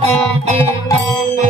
Thank you.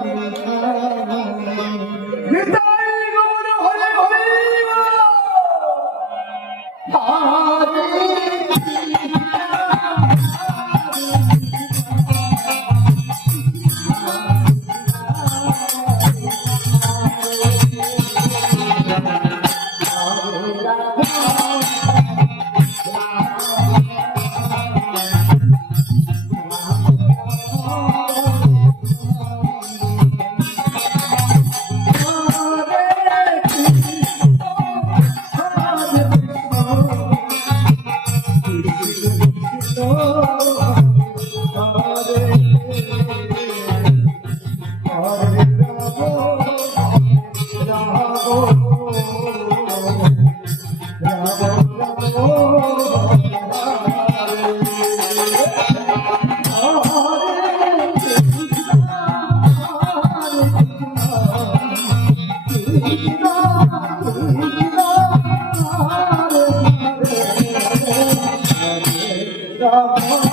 哦